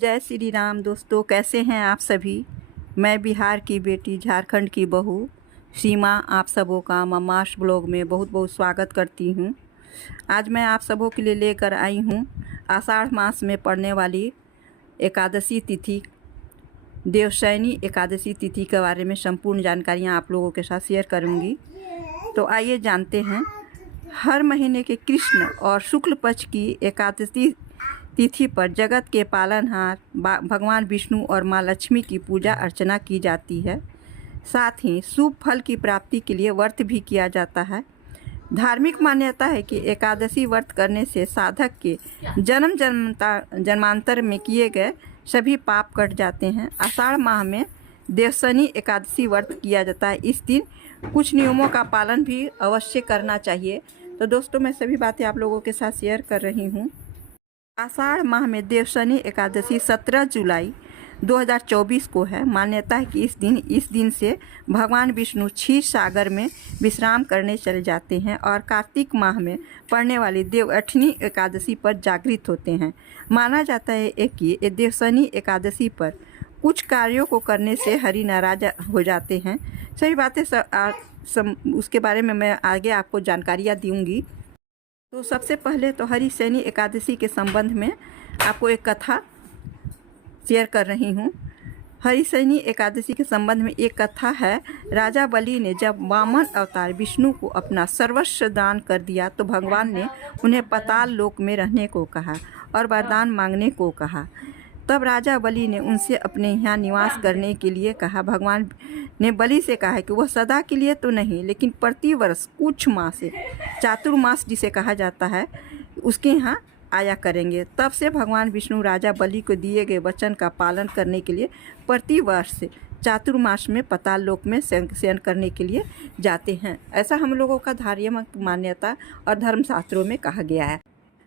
जय श्री राम दोस्तों, कैसे हैं आप सभी। मैं बिहार की बेटी, झारखंड की बहू सीमा आप सबों का ममाश ब्लॉग में बहुत बहुत स्वागत करती हूं। आज मैं आप सबों के लिए लेकर आई हूं आषाढ़ मास में पड़ने वाली एकादशी तिथि, देवशयनी एकादशी तिथि के बारे में संपूर्ण जानकारियां आप लोगों के साथ शेयर करूंगी। तो आइए जानते हैं। हर महीने के कृष्ण और शुक्ल पक्ष की एकादशी तिथि पर जगत के पालनहार भगवान विष्णु और माँ लक्ष्मी की पूजा अर्चना की जाती है। साथ ही शुभ फल की प्राप्ति के लिए व्रत भी किया जाता है। धार्मिक मान्यता है कि एकादशी व्रत करने से साधक के जन्मांतर में किए गए सभी पाप कट जाते हैं। आषाढ़ माह में देवशयनी एकादशी व्रत किया जाता है। इस दिन कुछ नियमों का पालन भी अवश्य करना चाहिए। तो दोस्तों, मैं सभी बातें आप लोगों के साथ शेयर कर रही हूँ। आषाढ़ माह में देवशयनी एकादशी 17 जुलाई 2024 को है। मान्यता है कि इस दिन से भगवान विष्णु क्षीर सागर में विश्राम करने चले जाते हैं और कार्तिक माह में पड़ने वाली देवअठनी एकादशी पर जागृत होते हैं। माना जाता है कि देवशयनी एकादशी पर कुछ कार्यों को करने से हरि नाराज हो जाते हैं। सही बातें उसके बारे में मैं आगे आपको जानकारियाँ दूँगी। तो सबसे पहले तो हरिशयनी एकादशी के संबंध में आपको एक कथा शेयर कर रही हूँ। हरिशयनी एकादशी के संबंध में एक कथा है। राजा बलि ने जब वामन अवतार विष्णु को अपना सर्वस्व दान कर दिया तो भगवान ने उन्हें पाताल लोक में रहने को कहा और वरदान मांगने को कहा। तब राजा बलि ने उनसे अपने यहाँ निवास करने के लिए कहा। भगवान ने बलि से कहा कि वह सदा के लिए तो नहीं, लेकिन प्रतिवर्ष कुछ मास, चातुर्मास जिसे कहा जाता है, उसके यहाँ आया करेंगे। तब से भगवान विष्णु राजा बलि को दिए गए वचन का पालन करने के लिए प्रतिवर्ष चातुर्मास में पाताल लोक में शयन करने के लिए जाते हैं। ऐसा हम लोगों का धार्मिक मान्यता और धर्मशास्त्रों में कहा गया है।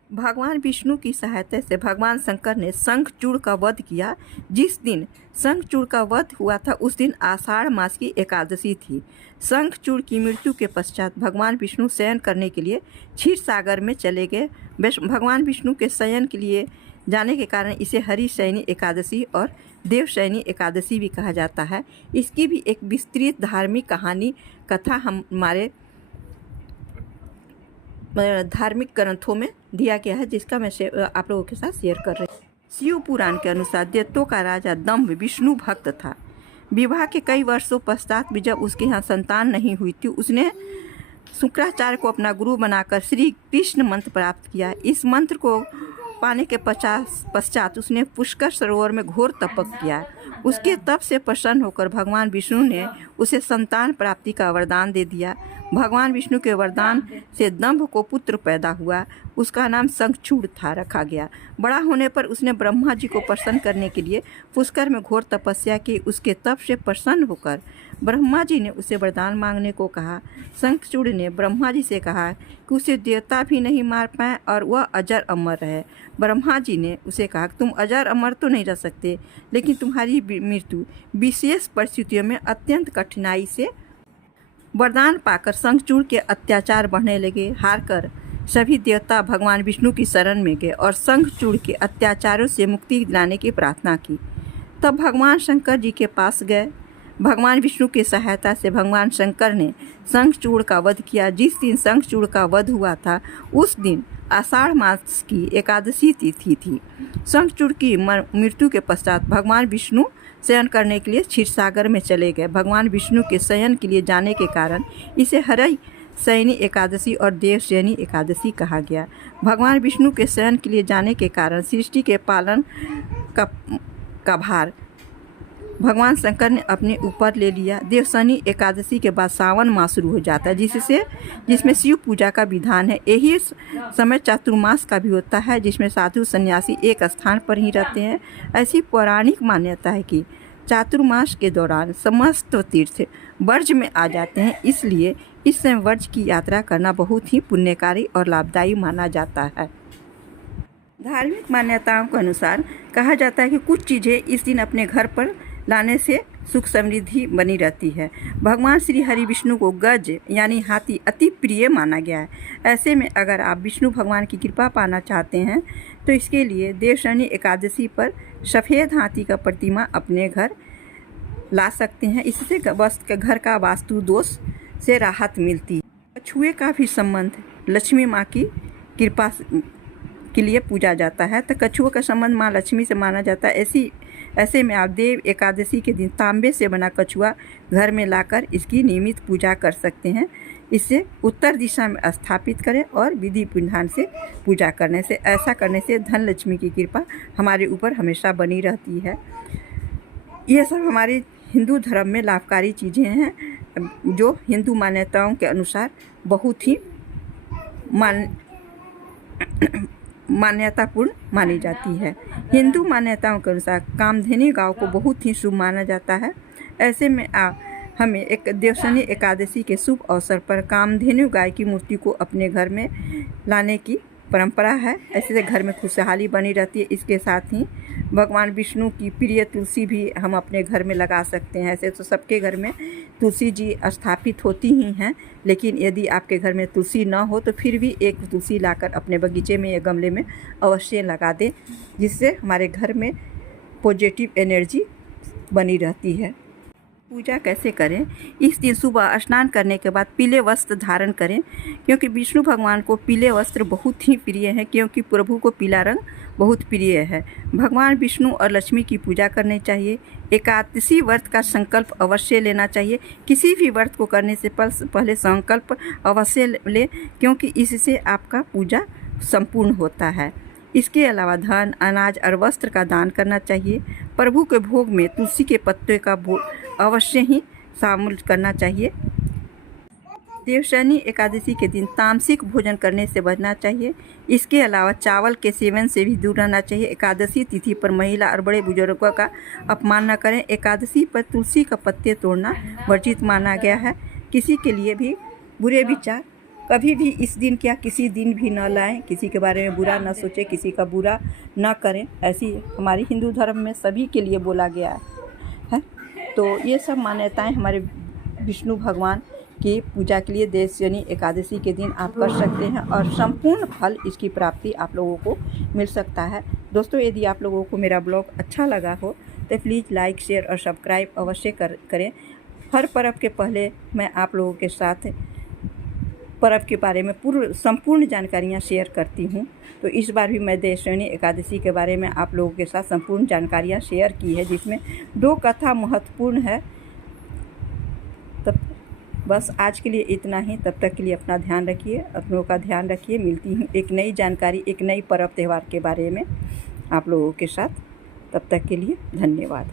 भगवान विष्णु की सहायता से भगवान शंकर ने शंखचूड़ का वध किया। जिस दिन शंखचूड़ का वध हुआ था उस दिन आषाढ़ मास की एकादशी थी। शंखचूड़ की मृत्यु के पश्चात भगवान विष्णु शयन करने के लिए क्षीर सागर में चले गए। भगवान विष्णु के शयन के लिए जाने के कारण इसे हरिशयनी एकादशी और देवशयनी एकादशी भी कहा जाता है। इसकी भी एक विस्तृत धार्मिक कहानी कथा हमारे धार्मिक ग्रंथों में दिया गया है, जिसका मैं आप लोगों के साथ शेयर कर रही हूँ। शिव पुराण के अनुसार दैत्यों का राजा दंभ विष्णु भक्त था। विवाह के कई वर्षों पश्चात भी जब उसके यहाँ संतान नहीं हुई थी, उसने शुक्राचार्य को अपना गुरु बनाकर श्री कृष्ण मंत्र प्राप्त किया। इस मंत्र को पाने के पश्चात उसने पुष्कर सरोवर में घोर तपक किया। उसके तप से प्रसन्न होकर भगवान विष्णु ने उसे संतान प्राप्ति का वरदान दे दिया। भगवान विष्णु के वरदान से दंभ को पुत्र पैदा हुआ। उसका नाम शंखचूड़ रखा गया। बड़ा होने पर उसने ब्रह्मा जी को प्रसन्न करने के लिए पुष्कर में घोर तपस्या की। उसके तप से प्रसन्न होकर ब्रह्मा जी ने उसे वरदान मांगने को कहा। शंखचूड़ ने ब्रह्मा जी से कहा कि उसे देवता भी नहीं मार पाए और वह अजर अमर रहे। ब्रह्मा जी ने उसे कहा कि तुम अजर अमर तो नहीं रह सकते, लेकिन तुम्हारी मृत्यु विशेष परिस्थितियों में अत्यंत कठिनाई से। वरदान पाकर शंखचूड़ के अत्याचार बढ़ने लगे। हारकर सभी देवता भगवान विष्णु की शरण में गए और शंखचूड़ के अत्याचारों से मुक्ति दिलाने की प्रार्थना की। तब भगवान शंकर जी के पास गए। भगवान विष्णु की सहायता से भगवान शंकर ने शंखचूड़ का वध किया। जिस दिन शंखचूड़ का वध हुआ था उस दिन आषाढ़ मास की एकादशी तिथि थी। शंखचूड़ की मृत्यु के पश्चात भगवान विष्णु शयन करने के लिए क्षीर सागर में चले गए। भगवान विष्णु के शयन के लिए जाने के कारण इसे हरिशयनी एकादशी और देवशयनी एकादशी कहा गया। भगवान विष्णु के शयन के लिए जाने के कारण सृष्टि के पालन का भार भगवान शंकर ने अपने ऊपर ले लिया। देवशयनी एकादशी के बाद सावन मास शुरू हो जाता है, जिसमें शिव पूजा का विधान है। यही समय चातुर्मास का भी होता है, जिसमें साधु सन्यासी एक स्थान पर ही रहते हैं। ऐसी पौराणिक मान्यता है कि चातुर्मास के दौरान समस्त तीर्थ वर्ज में आ जाते हैं। इसलिए इस समय वर्ज की यात्रा करना बहुत ही पुण्यकारी और लाभदायी माना जाता है। धार्मिक मान्यताओं के अनुसार कहा जाता है कि कुछ चीज़ें इस दिन अपने घर पर लाने से सुख समृद्धि बनी रहती है। भगवान श्री हरि विष्णु को गज यानी हाथी अति प्रिय माना गया है। ऐसे में अगर आप विष्णु भगवान की कृपा पाना चाहते हैं तो इसके लिए देवशयनी एकादशी पर सफ़ेद हाथी का प्रतिमा अपने घर ला सकते हैं। इससे घर का वास्तु दोष से राहत मिलती है। कछुए का भी संबंध लक्ष्मी माँ की कृपा के लिए पूजा जाता है। तो कछुए का संबंध माँ लक्ष्मी से माना जाता है। ऐसे में आप देव एकादशी के दिन तांबे से बना कछुआ घर में लाकर इसकी नियमित पूजा कर सकते हैं। इसे उत्तर दिशा में स्थापित करें और विधि विधान से पूजा करने से, ऐसा करने से धन लक्ष्मी की कृपा हमारे ऊपर हमेशा बनी रहती है। ये सब हमारे हिंदू धर्म में लाभकारी चीज़ें हैं जो हिंदू मान्यताओं के अनुसार बहुत ही मान्यतापूर्ण मानी जाती है। हिंदू मान्यताओं के अनुसार कामधेनु गाय को बहुत ही शुभ माना जाता है। ऐसे में हमें एक देवशनी एकादशी के शुभ अवसर पर कामधेनु गाय की मूर्ति को अपने घर में लाने की परंपरा है। ऐसे से घर में खुशहाली बनी रहती है। इसके साथ ही भगवान विष्णु की प्रिय तुलसी भी हम अपने घर में लगा सकते हैं। ऐसे तो सबके घर में तुलसी जी स्थापित होती ही हैं, लेकिन यदि आपके घर में तुलसी न हो तो फिर भी एक तुलसी लाकर अपने बगीचे में या गमले में अवश्य लगा दें, जिससे हमारे घर में पॉजिटिव एनर्जी बनी रहती है। पूजा कैसे करें? इस दिन सुबह स्नान करने के बाद पीले वस्त्र धारण करें, क्योंकि विष्णु भगवान को पीले वस्त्र बहुत ही प्रिय है, क्योंकि प्रभु को पीला रंग बहुत प्रिय है। भगवान विष्णु और लक्ष्मी की पूजा करनी चाहिए। एकादशी व्रत का संकल्प अवश्य लेना चाहिए। किसी भी व्रत को करने से पहले संकल्प अवश्य लें, क्योंकि इससे आपका पूजा संपूर्ण होता है। इसके अलावा धन, अनाज और वस्त्र का दान करना चाहिए। प्रभु के भोग में तुलसी के पत्ते का अवश्य ही शामिल करना चाहिए। देवशनी एकादशी के दिन तामसिक भोजन करने से बचना चाहिए। इसके अलावा चावल के सेवन से भी दूर रहना चाहिए। एकादशी तिथि पर महिला और बड़े बुजुर्गों का अपमान न करें। एकादशी पर तुलसी का पत्ते तोड़ना वर्जित माना गया है। किसी के लिए भी बुरे विचार कभी भी इस दिन क्या किसी दिन भी न लाएं। किसी के बारे में बुरा न सोचें, किसी का बुरा न करें। ऐसी हमारी हिंदू धर्म में सभी के लिए बोला गया है। तो ये सब मान्यताएं हमारे विष्णु भगवान की पूजा के लिए देवशनी एकादशी के दिन आप कर सकते हैं और संपूर्ण फल इसकी प्राप्ति आप लोगों को मिल सकता है। दोस्तों, यदि आप लोगों को मेरा ब्लॉग अच्छा लगा हो तो प्लीज़ लाइक, शेयर और सब्सक्राइब अवश्य करें। हर पर्व के पहले मैं आप लोगों के साथ पर्व के बारे में संपूर्ण जानकारियाँ शेयर करती हूँ। तो इस बार भी मैं देवशनी एकादशी के बारे में आप लोगों के साथ संपूर्ण जानकारियाँ शेयर की है, जिसमें 2 कथा महत्वपूर्ण है। तब बस आज के लिए इतना ही। तब तक के लिए अपना ध्यान रखिए, अपनों का ध्यान रखिए। मिलती हूँ एक नई जानकारी, एक नई पर्व त्यौहार के बारे में आप लोगों के साथ। तब तक के लिए धन्यवाद।